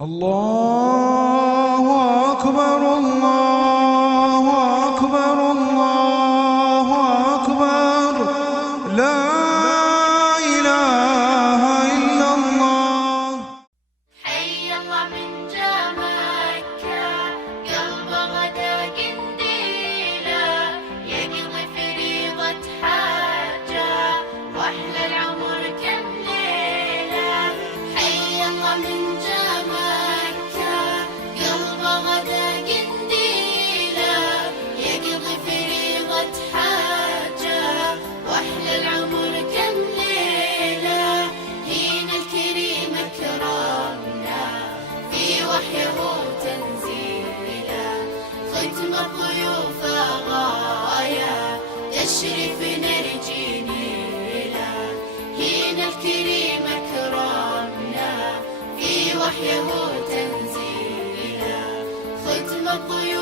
الله أكبر الله أكبر الله أكبر لا إله إلا الله. حي الله من جامعك قلب غدا قنديله يقضي فريضة حاجة واحلى العمر كم ليلة. حي الله من جامعك قلب غدا قنديله يقضي فريضة حاجة واحلى العمر كم ليلة. هينا الكريم كرامنا في وحيه تنزيله ختم الضيوف غاية تشريف نرجي نيله. هينا الكريم كرامنا في وحيه تنزيله ختم الضيوف